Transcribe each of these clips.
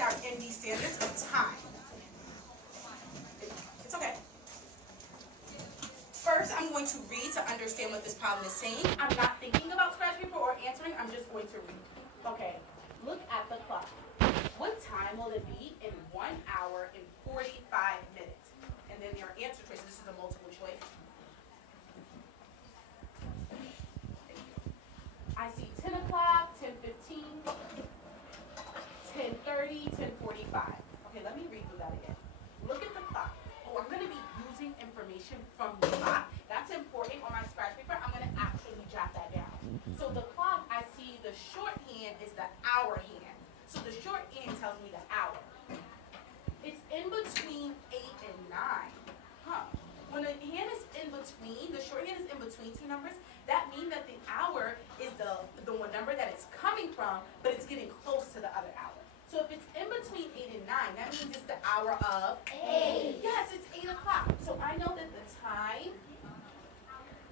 with our ND standards of time. It's okay. First, I'm going to read to understand what this problem is saying. I'm not thinking about scratch paper or answering. I'm just going to read. Okay, look at the clock. What time will it be in 1 hour and 45 minutes? And then your answer choice. This is a multiple choice. I see 10 o'clock, 10:15, 10:30, 10:45. Okay, let me read through that again. Look at the clock. Oh, I'm going to be using information from the clock. That's important on my scratch paper. I'm going to actually jot that down. So the clock, I see the shorthand is the hour hand. So the shorthand tells me the hour. It's in between 8 and 9. Huh. When the hand is in between, the shorthand is in between two numbers, that means that the hour is the one number that it's coming from, but it's getting close to the other hour. So if it's in between 8 and 9, that means it's the hour of 8. Yes, it's 8 o'clock. So I know that the time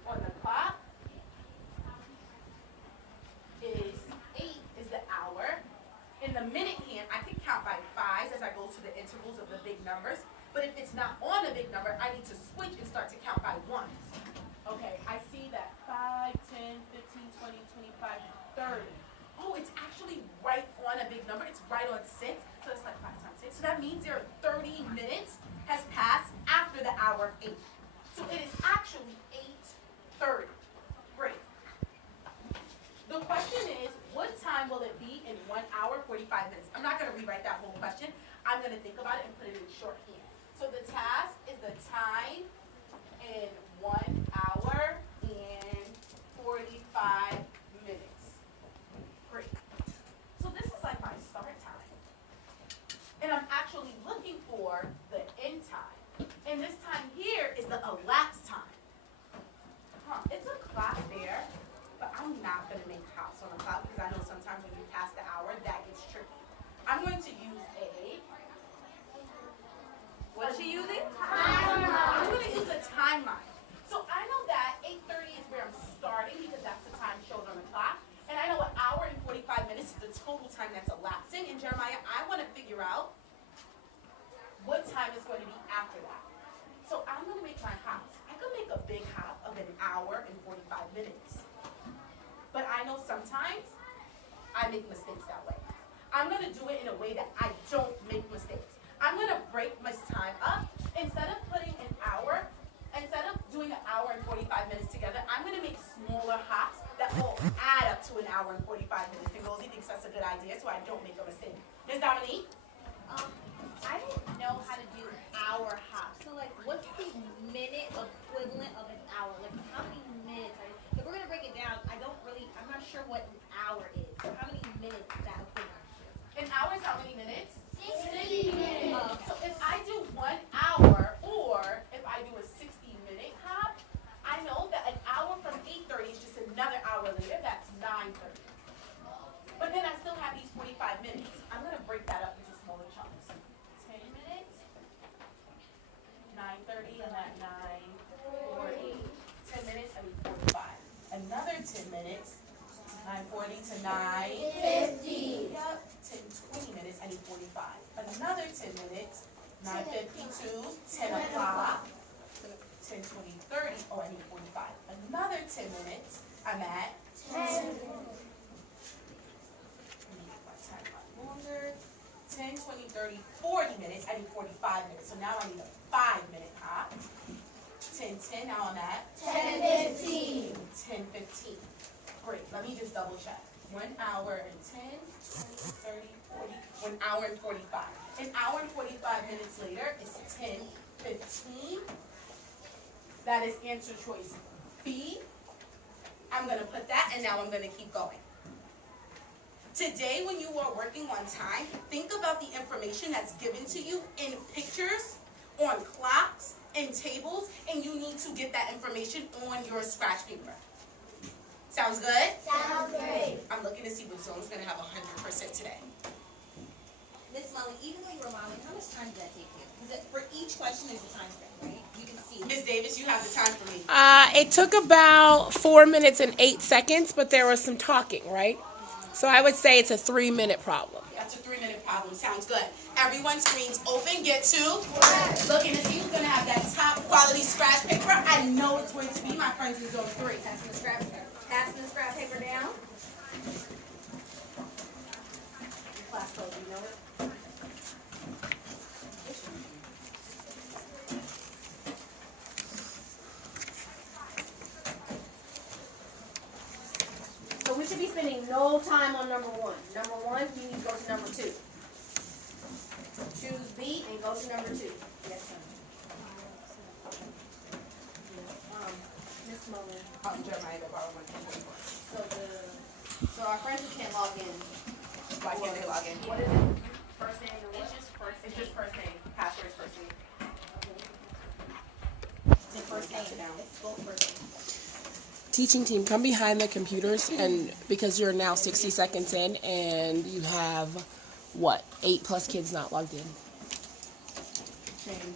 on the clock is 8 is the hour. In the minute hand, I can count by 5s as I go to the intervals of the big numbers. But if it's not on a big number, I need to switch and start to count by 1s. Okay, I see that 5, 10, 15, 20, 25, 30. Oh, it's actually right on a big number. It's right on 6. So it's like 5 times 6. So that means there are 30 minutes has passed after the hour of 8. So it is actually 8:30. Great. The question is, what time will it be in 1 hour, 45 minutes? I'm not going to rewrite that whole question. I'm going to think about it and put it in shorthand. So the task is the time in 1 hour and 45 minutes. Great. So this is like my start time. And I'm actually looking for the end time. And this time here is the elapsed time. Huh, it's a clock there, but I'm not going to make hops on the clock because I know sometimes when you pass the hour, that gets tricky. I'm going to use what is she using? Timeline. I'm going to use a timeline. So I know that 8:30 is where I'm starting because that's the time shown on the clock. And I know an hour and 45 minutes is the total time that's elapsing. And Jeremiah, I want to figure out what time is going to be after that. So I'm going to make my hops. I could make a big hop of an hour and 45 minutes. But I know sometimes I make mistakes that way. I'm going to do it in a way that I don't make mistakes. I'm going to break my time up. Instead of putting an hour, instead of doing an hour and 45 minutes together, I'm going to make smaller hops that will add up to an hour and 45 minutes. And Rosie thinks that's a good idea, so I don't make a mistake. Ms. Dominique? I don't know how to do hour hops. So, like, what's the minute equivalent of an hour? Like, how many minutes? If we're going to break it down, I'm not sure what an hour is. So how many minutes is that equivalent to? An hour is how many minutes? 60 minutes. So if I do 1 hour, or if I do a 60-minute hop, I know that an hour from 8:30 is just another hour later. That's 9:30. But then I still have these 45 minutes. I'm going to break that up into smaller chunks. 10 minutes, 9:30, and at 9:40. 10 minutes, I need 45. Another 10 minutes, 9:40 to 9:50. Yep. 20 minutes, I need 45. Another 10 minutes, 9:50 to 10 o'clock, 10, 20, 30, oh, I need 45. Another 10 minutes, I'm at 10. I need my time a lot longer. 10, 20, 30, 40 minutes, I need 45 minutes. So now I need a 5-minute hop. 10, 10, now I'm at 10, 15. 10, 15. Great, let me just double check. 1 hour and 10, 20, 30, 40, 1 hour and 45. An hour and 45 minutes later is 10, 15. That is answer choice B. I'm going to put that, and now I'm going to keep going. Today, when you are working on time, think about the information that's given to you in pictures, on clocks, and tables, and you need to get that information on your scratch paper. Sounds good? Sounds great. I'm looking to see which zone's going to have 100% today. Miss Molly, even though you're modeling, how much time did that take you? Because for each question, there's a time frame, right? You can see it. Ms. Davis, you have the time for me. It took about 4 minutes and 8 seconds, but there was some talking, right? So I would say it's a 3-minute problem. That's a 3-minute problem. Sounds good. Everyone's screens open. Get to looking to see who's going to have that top quality scratch paper. I know it's going to be my friends in zone 3. Passing the scrap paper down. Class code, you know it? So we should be spending no time on number 1. Number 1, you need to go to number 2. Choose B and go to number 2. Yes, sir. Miss Mullen. Jeremiah, to borrow my computer. So our friends who can't log in, Why can't they log in? what is it? First name and what? It's just first name. Password's first name. It's first name. It's both first names. Teaching team, come behind the computers, and because you're now 60 seconds in and you have, what, 8+ kids not logged in. Shane.